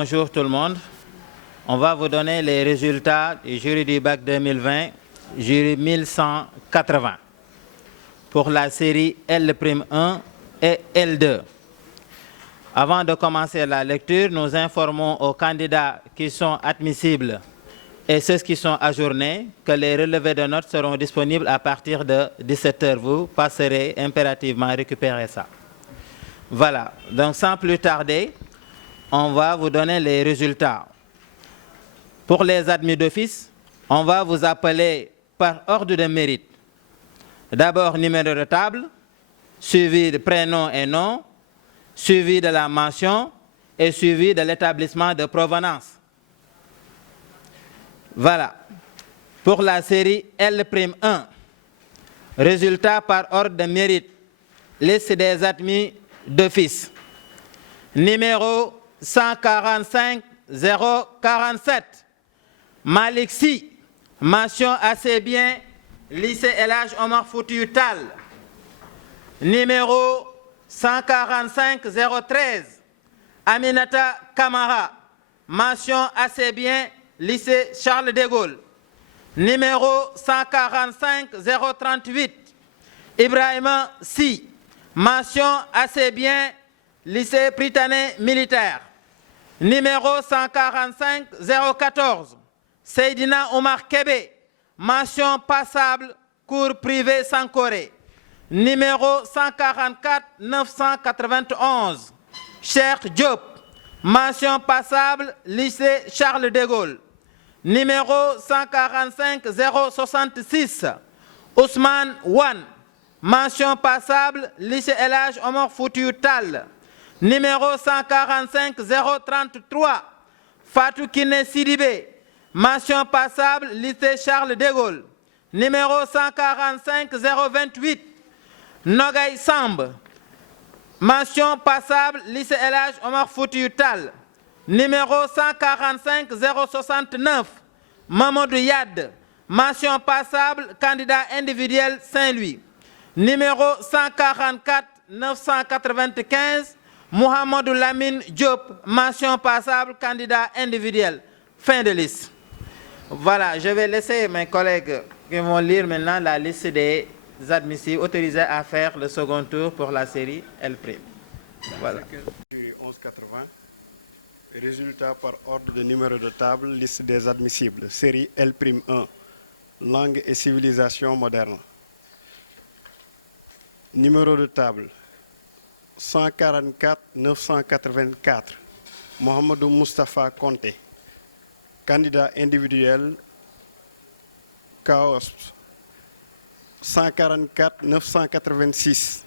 Bonjour tout le monde. On va vous donner les résultats du jury du bac 2020, jury 1180, pour la série L'1 et L2. Avant de commencer la lecture, nous informons aux candidats qui sont admissibles et ceux qui sont ajournés que les relevés de notes seront disponibles à partir de 17 h. Vous passerez impérativement récupérer ça. Voilà, donc sans plus tarder, on va vous donner les résultats. Pour les admis d'office, on va vous appeler par ordre de mérite. D'abord, numéro de table, suivi de prénom et nom, suivi de la mention et suivi de l'établissement de provenance. Voilà. Pour la série L'1, résultat par ordre de mérite, liste des admis d'office. Numéro 145 047. Malik Sy, mention assez bien, lycée El Hadj Omar Foutiyou Tall. Numéro 145 013. Aminata Kamara, mention assez bien, lycée Charles de Gaulle. Numéro 145 038. Ibrahima Sy, mention assez bien, lycée Britannique militaire. Numéro 145 014. Seydina Omar Kébé, mention passable, cours privé Sankoré. Numéro 144 991. Cheikh Diop, mention passable, lycée Charles de Gaulle. Numéro 145 066. Ousmane Wan, mention passable, lycée El Hadj Omar Foutiyou Tall. Numéro 145 033. Fatou Kiné Sidibé, mention passable, lycée Charles de Gaulle. Numéro 145 028. Nogay Samb, mention passable, lycée El Hadj Omar Foutiyou Tall. Numéro 145 069. Mamadou Yad, mention passable, candidat individuel Saint-Louis. Numéro 144 995. Mohamedou Lamine Diop, mention passable, candidat individuel. Fin de liste. Voilà, je vais laisser mes collègues qui vont lire maintenant la liste des admissibles autorisés à faire le second tour pour la série L'. Voilà. 1180. Résultat par ordre de numéro de table, liste des admissibles. Série L'1. Langue et civilisation moderne. Numéro de table 144 984. Mohamedou Moustapha Konté. Candidat individuel Chaos. 144 986.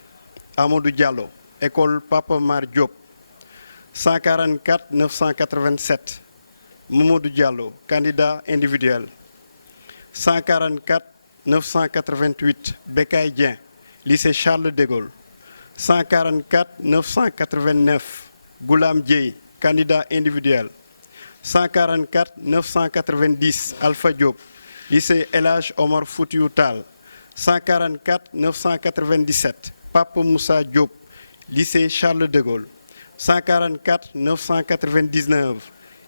Amadou Diallo, école Papa Mar Diop. 144 987. Mamadou Diallo, candidat individuel. 144 988. Bekay Dien, lycée Charles de Gaulle. 144 989. Goulam Dieye, candidat individuel. 144 990. Alpha Diop, lycée El Hadj Omar Foutiyou Tall. 144 997. Pape Moussa Diop, lycée Charles de Gaulle. 144 999.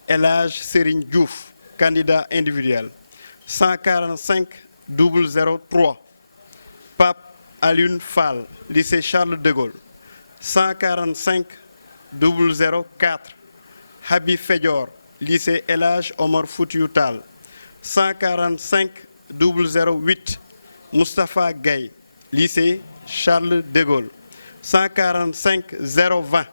El Hadj Serigne Diouf, candidat individuel. 145 003. Pape Alioune Fall, lycée Charles de Gaulle. 145 004. Habib Fedior, lycée El Hadj Omar Foutiyou Tall. 145 008. Moustapha Gaye, lycée Charles de Gaulle. 145 020.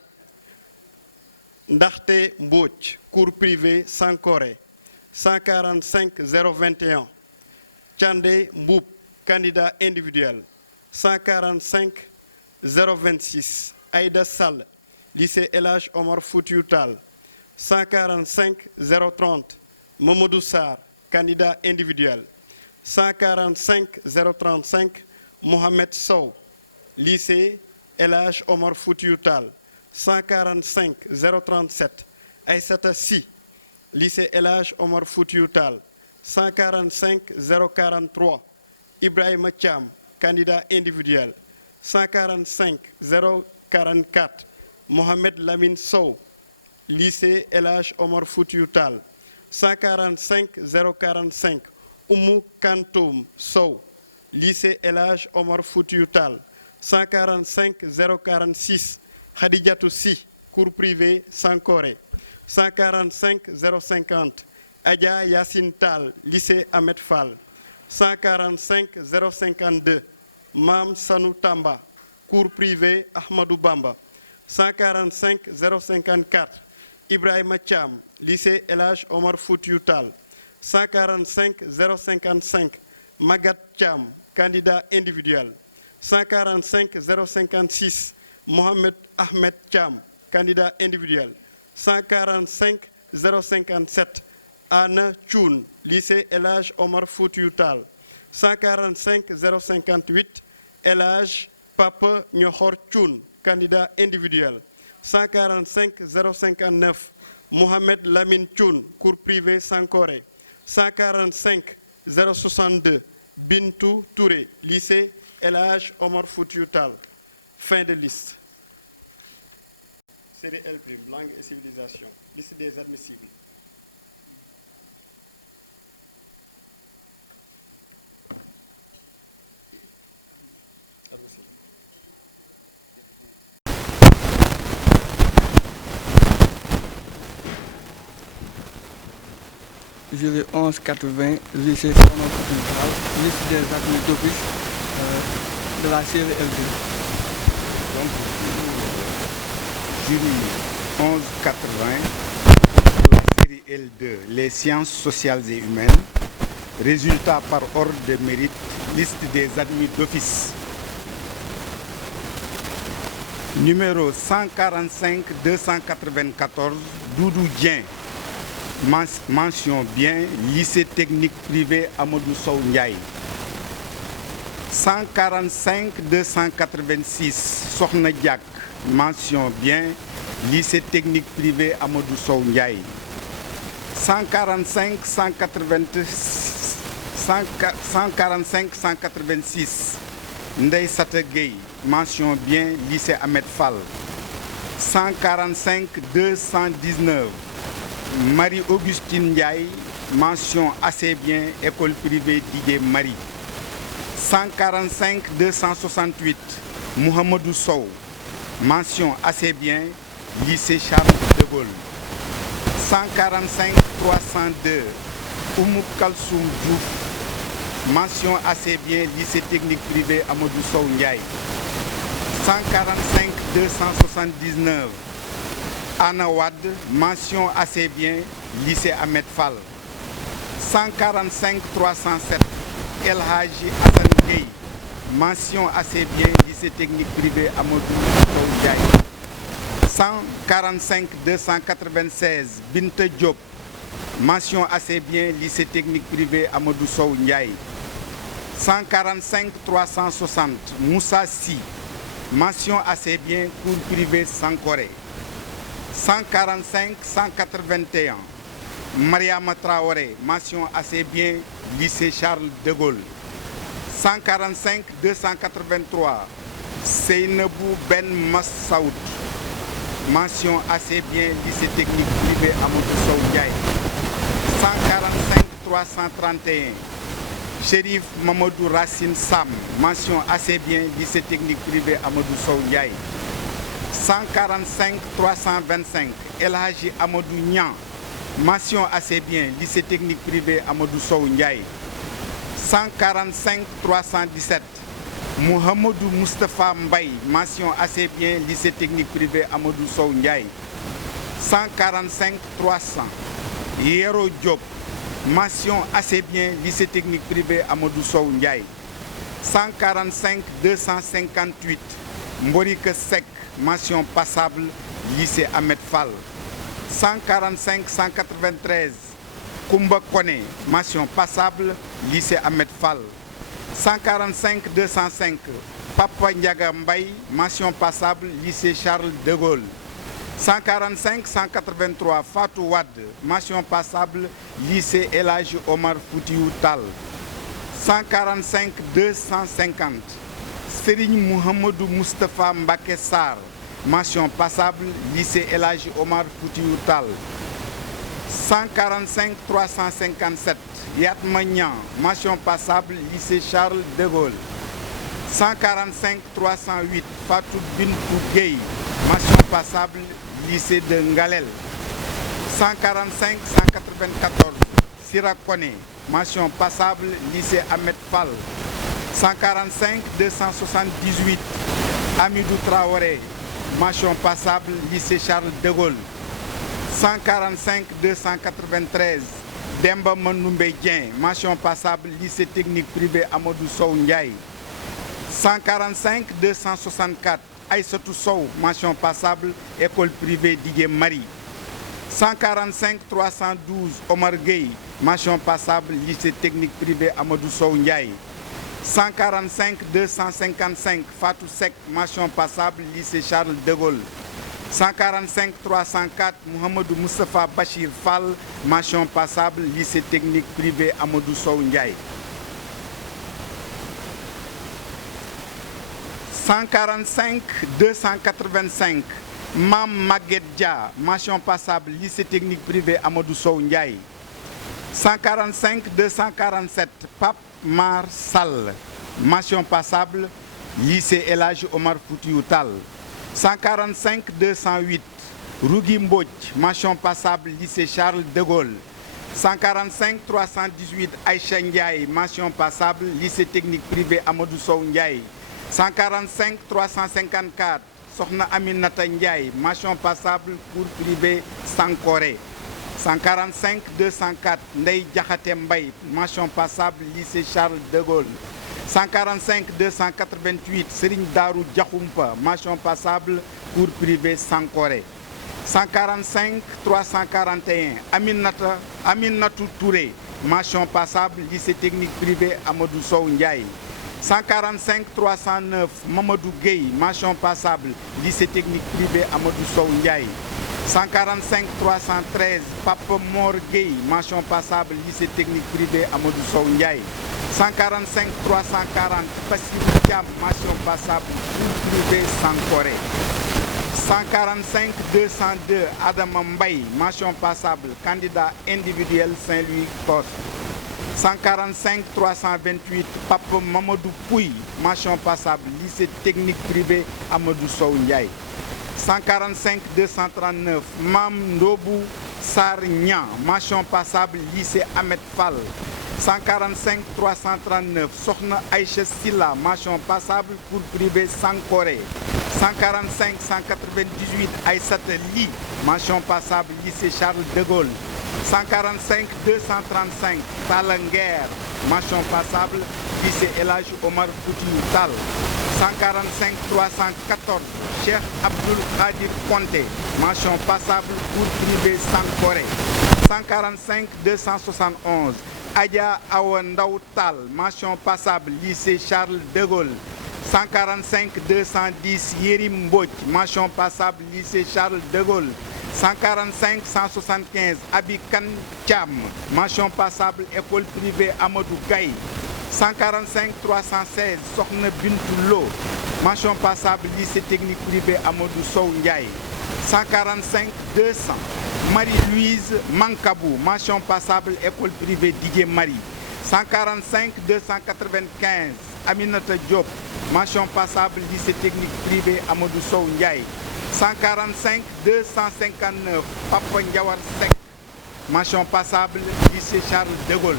Ndarte Mbouch, cours privé Sankoré. 145 021. Tchandé Mboup, candidat individuel. 145 026. Aïda Sall, lycée El Hadj Omar Foutiyou Tall. 145 030. Mamadou Sarr, candidat individuel. 145 035. Mohamed Sow, lycée El Hadj Omar Foutiyou Tall. 145 037. Aïssata Sy, lycée El Hadj Omar Foutiyou Tall. 145 043. Ibrahima Thiam, candidat individuel. 145 044. Mohamed Lamine Sow, lycée El Hadj Omar Foutiyou Tall. 145 045 Oumou Kantoum Sow, lycée El Hadj Omar Foutiyou Tall. 145 046 Khadijatou Sy, cours privé Sankoré. 145 050 Adja Yassine Tall, lycée Ahmed Fall. 145 052 Mam Sanou Tamba, cours privé Ahmadou Bamba. 145 054 Ibrahima Thiam, lycée El Hadj Omar Foutiyou Tall. 145 055 Magat Thiam, candidat individuel. 145 056 Mohamed Ahmed Thiam, candidat individuel. 145 057 Anna Thioune, lycée El Hadj Omar Foutiyou Tall. 145 058 El Hadj Papa Niokhor Thioune, candidat individuel. 145 059 Mohamed Lamine Thioune, cours privé Sankoré. 145 062 Bintou Touré, lycée El Hadj Omar Foutiyou Tall. Fin de liste. Série L', langue et civilisation. Liste des admissibles. Jury 1180, lycée Omar Foutiyou Tall, liste des admis d'office de la série L2. Donc, jury 1180 de la série L2, les sciences sociales et humaines. Résultats par ordre de mérite, liste des admis d'office. Numéro 145 294, Doudou Dieng. Mention bien, lycée technique privé Amadou Sow Ndiaye. 145 286, Sokhna Diak. Mention bien, lycée technique privé Amadou Sow Ndiaye. 145 186, Ndeye Sata Gueye. Mention bien, lycée Ahmed Fall. 145 219, Marie-Augustine Ndiaye, mention assez bien, école privée Didier Marie. 145 268, Mouhamadou Sow, mention assez bien, lycée Charles de Gaulle. 145 302, Oumou Kalsoum Diouf, mention assez bien, lycée technique privé Amadou Sow Ndiaye. 145 279, Anna Wad, mention assez bien, lycée Ahmed Fall. 145 307, El Hadji Hassan Gueye, mention assez bien, lycée technique privé Amadou Sow Ndiaye. 145 296, Binta Diop, mention assez bien, lycée technique privé Amadou Sow Ndiaye. 145 360, Moussa Sy, mention assez bien, cours privé Sankoré. 145 181, Mariama Traoré, mention assez bien, lycée Charles de Gaulle. 145 283, Seynabou Ben Massaoud, mention assez bien, lycée technique privé Amadou Sow Ndiaye. 145 331, Chérif Mamadou Racine Sam, mention assez bien, lycée technique privé Amadou Sow Ndiaye. 145 325, El Hadji Amadou Niang, mention assez bien, lycée technique privé Amadou Sow Ndiaye. 145 317, Mouhamadou Moustapha Mbaye, mention assez bien, lycée technique privé Amadou Sow Ndiaye. 145 300, Yero Diop, mention assez bien, lycée technique privé Amadou Sow Ndiaye. 145 258, Mborike Sek, mention passable, lycée Ahmed Fall. 145 193, Koumba Kone, mention passable, lycée Ahmed Fall. 145 205, Papa Ndiaga Mbaye, mention passable, lycée Charles de Gaulle. 145 183, Fatou Wad, mention passable, lycée El Hadji Omar Foutiyou Tall. 145 250, Serigne Mouhamadou Moustapha Mbaké Sarr, mention passable, lycée El Hadji Omar Foutiyou Tall. 145 357, Yatma Niang, mention passable, lycée Charles de Gaulle. 145 308, Fatou Bintou Gueye, mention passable, lycée de Ngalel. 145 194, Sirakone, mention passable, lycée Ahmed Fall. 145 278, Amidou Traoré, mention passable, lycée Charles de Gaulle. 145 293, Demba Manoumbe Dien, mention passable, lycée technique privé Amadou Sow Ndiaye. 145 264, Aïssatou Sow, mention passable, école privée Didier Marie. 145 312, Omar Gueye, mention passable, lycée technique privé Amadou Sow Ndiaye. 145 255, Fatou Sek, mention passable, lycée Charles de Gaulle. 145 304, Mohamedou Moustapha Bachir Fall, mention passable, lycée technique privé Amadou Sow Ndiaye. 145 285, Mam Maguette Dia, mention passable, lycée technique privé Amadou Sow Ndiaye. 145 247, Pape Mar Sall, mention passable, lycée El Hadji Omar Foutiyou Tall. 145 208, Rougui Mbodj, mention passable, lycée Charles de Gaulle. 145 318, Aïcha Ndiaye, mention passable, lycée technique privé Amadou Sow Ndiaye. 145 354, Sokhna Aminata Ndiaye, mention passable, cours privé Sankoré. 145 204, Ndeye Diakhaté Mbaye, mention passable, lycée Charles de Gaulle. 145 288, Serigne Darou Diakhoumpa, mention passable, cours privé Sankoré. 145 341, Aminatou Touré, mention passable, lycée technique privé Amadou Sow Ndiaye. 145 309, Mamadou Gueye, mention passable, lycée technique privé Amadou Sow Ndiaye. 145 313, Pape Mor Gueye, mention passable, lycée technique privé Amadou Sow Ndiaye. 145 340, Bassirou Thiam, mention passable, cours privé Sankoré. 145 202, Adama Mbaye, mention passable, candidat individuel Saint-Louis-Coste. 145 328, Pape Mamadou Pouy, mention passable, lycée technique privé Amadou Sow Ndiaye. 145 239, Mam Ndobou Sar Niang, mention passable, lycée Ahmed Fall. 145 339, Sokhna Aïcha Silla, mention passable, cours privé Sankoré. 145 198, Aïssata Li, mention passable, lycée Charles de Gaulle. 145 235, Talanguer, mention passable, lycée El Hadji Omar Foutiyou Tall. 145 314, Cheikh Abdoul Khadir Konté, mention passable, cours privé Sankoré. 145 271, Adja Awa Ndaw Tall, mention passable, lycée Charles de Gaulle. 145 210, Yérim Mbodj, mention passable, lycée Charles de Gaulle. 145 175, Abikan Thiam, mention passable, école privée Amadou Gaye. 145 316, Sokhna Bintou Lo, mention passable, lycée technique privé Amadou Sow Ndiaye. 145 200, Marie-Louise Mankabou, mention passable, école privée Didier Marie. 145 295, Aminata Diop, mention passable, lycée technique privé Amadou Sow Ndiaye. 145 259, Papa Ndiawar Seck, mention passable, lycée Charles de Gaulle.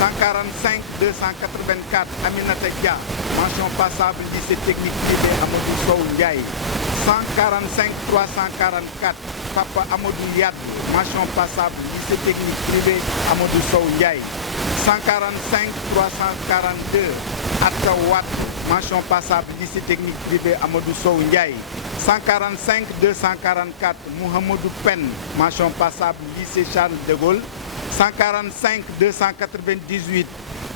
145 284, Aminata Dia, mention passable, lycée technique privé Amadou Sow Ndiaye. 145 344, Papa Amadou Yad, mention passable, lycée technique privé Amadou Sow Ndiaye. 145 342, Atta Wat, mention passable, lycée technique privé Amadou Sow Ndiaye. 145 244, Mouhamadou Pen, mention passable, lycée Charles de Gaulle. 145 298,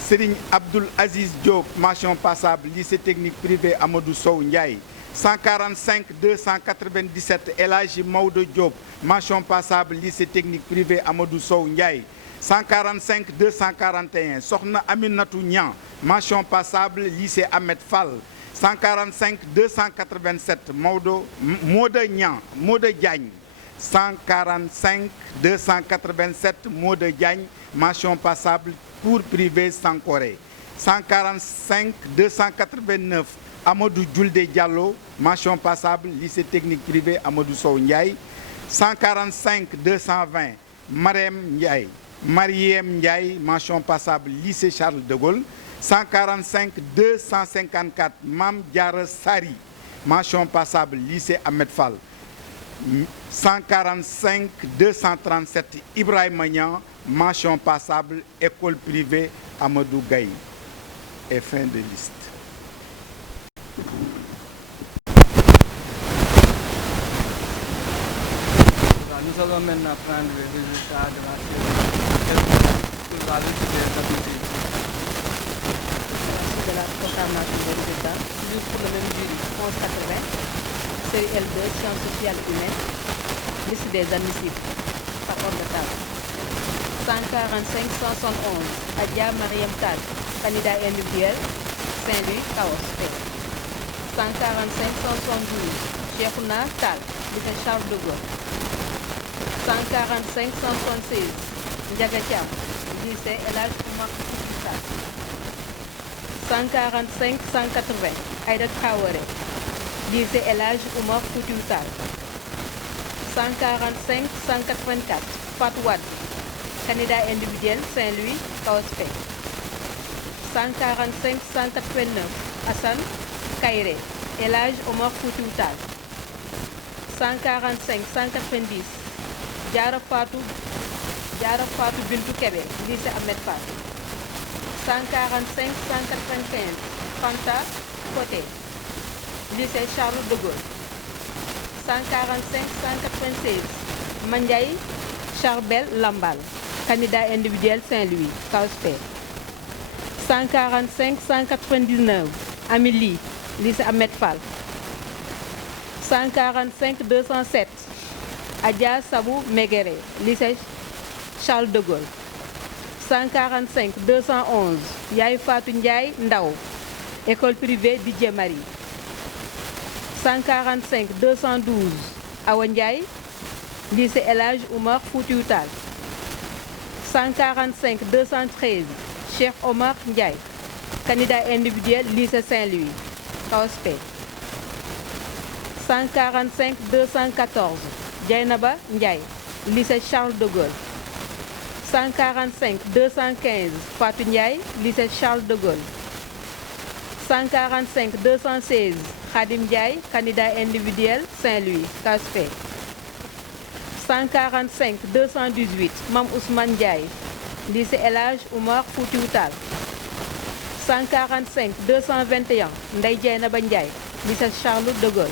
Serigne Abdoul Aziz Diop, mention passable, lycée technique privé Amadou Sow Ndiaye. 145 297, El Hadji Maodo Diop, mention passable, lycée technique privé Amadou Sow Ndiaye. 145 241, Sokhna Aminatou Niang, mention passable, lycée Ahmed Fall. 145 287 Maud Diagne. 145 287 Maud Diagne, mention passable, cours privé Sankoré. 145 289 Amadou Djoulde Diallo, mention passable, lycée technique privé Amadou Sow Ndiaye. 145 220 Mariem Ndiaye, mention passable, lycée Charles de Gaulle. 145 254 Mam Diara Sari, mention passable, lycée Ahmed Fall. 145 237 Ibrahim Magnan, mention passable, école privée Amadou Gaye. Et fin de liste. Nous allons maintenant prendre les résultats de la série sur la liste des admissibles. De la proclamation des résultats, toujours pour le même jury, 1180, série L2, sciences sociales humaines, liste des admissibles, par ordre de table. 145 171, Adja Mariam Tal, candidat individuel, Saint-Louis, Kaos, P. 145 172, Cheikhouna Tal, lycée Charles de Gaulle. 145 176, Ndiaga Thiam, lycée El Hadj Oumar Foutiyou Tall. 145 180, Aïda Traoré, lycée El Hadj Oumar Foutiyou Tall. 145 184, Fatou Wade, candidat individuel Saint-Louis, Kaos P. 145 189, Hassan Kairé, El Hadj Oumar Foutiyou Tall. 145 190, Diara Fatou Bintou Kébé, lycée Ahmed Fall. 145 195, Fanta Côté, lycée Charles de Gaulle. 145 196, Mandiaye Charbel Lambal, candidat individuel Saint-Louis, Kaos P. 145 199, Amélie, lycée Ahmed Fall. 145 207, Adja Sabou Meguéré, lycée Charles de Gaulle. 145 211, Yaye Fatou Ndiaye Ndao, école privée Didier Marie. 145 212, Awa Ndiaye, lycée El Hadj Oumar Foutiyou Tall. 145 213, Cheikh Omar Ndiaye, candidat individuel lycée Saint-Louis, Kaos P. 145 214, Dieynaba Ndiaye, lycée Charles de Gaulle. 145 215, Fatou Ndiaye, lycée Charles de Gaulle. 145 216, Khadim Ndiaye, candidat individuel Saint-Louis, Kaos P. 145 218, Mam Ousmane Ndiaye, lycée El Hadj Oumar Foutiyou Tall. 145 221, Ndeye Dieynaba Ndiaye, lycée Charles de Gaulle.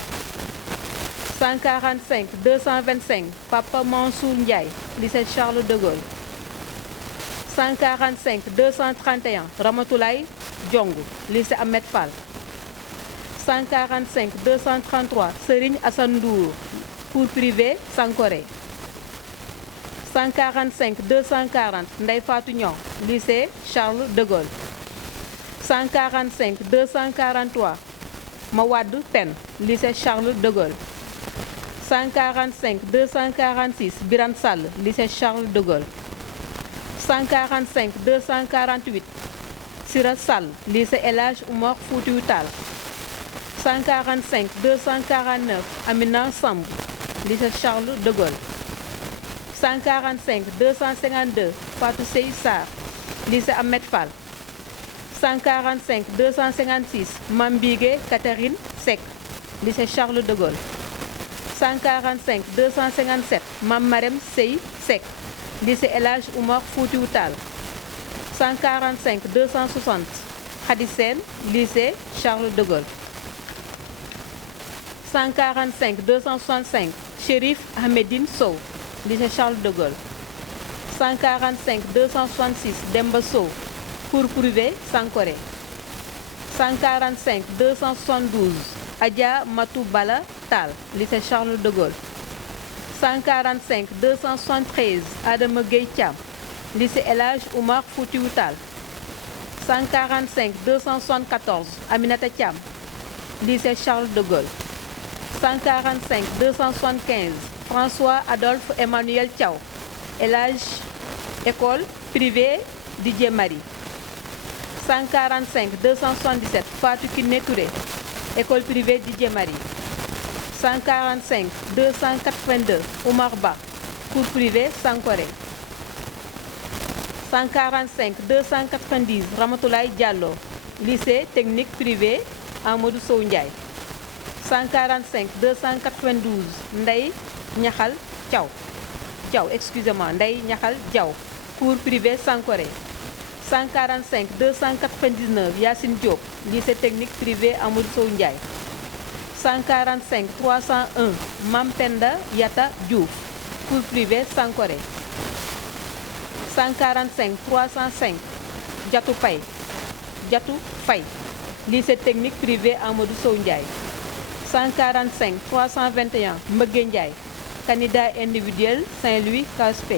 145 225, Papa Mansour Ndiaye, lycée Charles de Gaulle. 145 231, Ramatoulaye Diongo, lycée Ahmed Fall. 145 233, Serigne Assane Ndour, cours privé Sankoré. 145 240, Ndeye Fatou Niang, lycée Charles de Gaulle. 145 243, Mawad Pen, lycée Charles de Gaulle. 145 246, Biran Sall, lycée Charles de Gaulle. 145 248, Sira Sall, lycée El Hadj Oumar Foutiyou Tall. 145 249, Amina Samb, lycée Charles de Gaulle. 145 252, Fatou Sey Sarr, lycée Ahmed Fall. 145 256, Mambigué Catherine Seck, lycée Charles de Gaulle. 145 257, Mam Marem Sey Seck, lycée El Hadj Oumar Foutiyou Tall. 145 260, Khady Sène, lycée Charles de Gaulle. 145 265, Chérif Ahmedine Sow, lycée Charles de Gaulle. 145 266, Demba Sow, cours privé Sankoré. 145 272, Adja Matou Bala Tall, lycée Charles de Gaulle. 145 273, Adama Gueye Thiam, lycée El Hadj Oumar Foutiyou Tall. 145 274, Aminata Thiam, lycée Charles de Gaulle. 145 275 François Adolphe Emmanuel Thiaw, Elage école privée Didier Marie. 145 277 Fatou Kiné Touré, école privée Didier Marie. 145 282 Oumar Ba, cours privé Sankoré. 145 290 Ramatoulaye Diallo, lycée technique privé Amadou Sow Ndiaye. 145 292 Ndeye Niakhal Thiaw, Ndeye Niakhal Diaw, cours privé Sankoré. 145 299 Yacine Diop, lycée technique privé Amadou Sow Ndiaye. 145 301 Mampenda Yata Diouf, cours privé Sankoré. 145 305 Diatou Faye, lycée technique privé Amadou Sow Ndiaye. 145 321 Mbeugué Ndiaye, candidat individuel Saint-Louis CASP.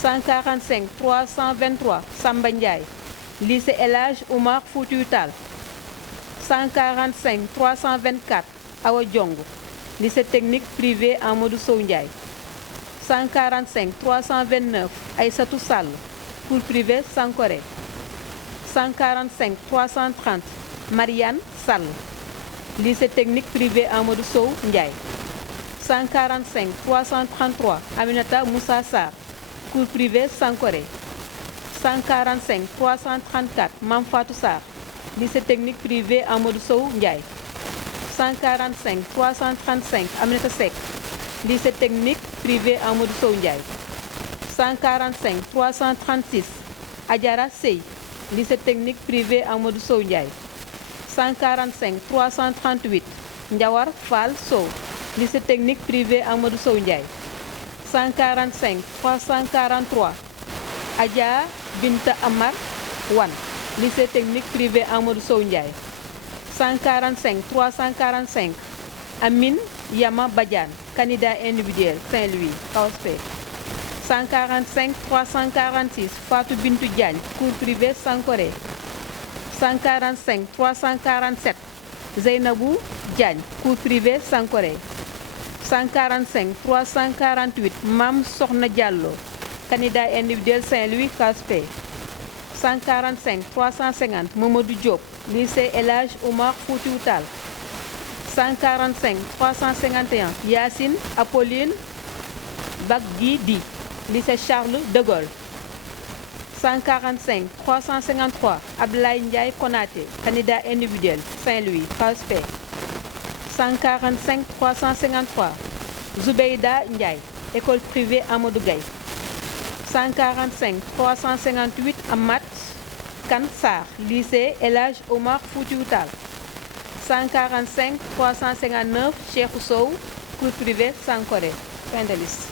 145 323 Samba Ndiaye, lycée El Hadj Oumar Foutiyou Tall. 145 324 Awa Diong, lycée technique privé Amadou Sow Ndiaye. 145 329 Aïssatou Sall, cours privé Sankoré. 145 330 Marianne Sall, lycée technique privé Amadou Sow Ndiaye. 145 333 Aminata Moussa Sarr, cours privé Sankoré. 145 334 Mame Fatou Sarr, lycée technique privé Amadou Sow Ndiaye. 145 335 Aminata Seck, lycée technique privé Amadou Sow Ndiaye. 145 336 Adjara Sey, lycée technique privé Amadou Sow Ndiaye. 145 338 Ndiawar Fall Sow, lycée technique privé Amadou Sow Ndiaye. 145 343 Adja Binta Amar Wan, lycée technique privé Amadou Sow Ndiaye. 145 345 Amine Yama Badiane, candidat individuel Saint-Louis CASP. 145 346 Fatou Bintou Diagne, cours privé Sankoré. 145 347 Zeynabou Diagne, cours privé Sankoré. 145 348 Mam Sokhna Diallo, candidat individuel Saint-Louis CASP. 145 350 Mamadou Diop, lycée El Hadj Oumar Foutiyou Tall. 145 351 Yacine Apolline Bagdidi, lycée Charles de Gaulle. 145 353 Ablaye Ndiaye Konaté, candidat individuel Saint-Louis CASP. 145 353 Zoubeida Ndiaye, école privée Amadou Gaye. 145 358 Amat Kansar, lycée El Hadj Oumar Foutiyou Tall. 145 359 Cheikh Sow, cours privé Sankoré. Fin de liste.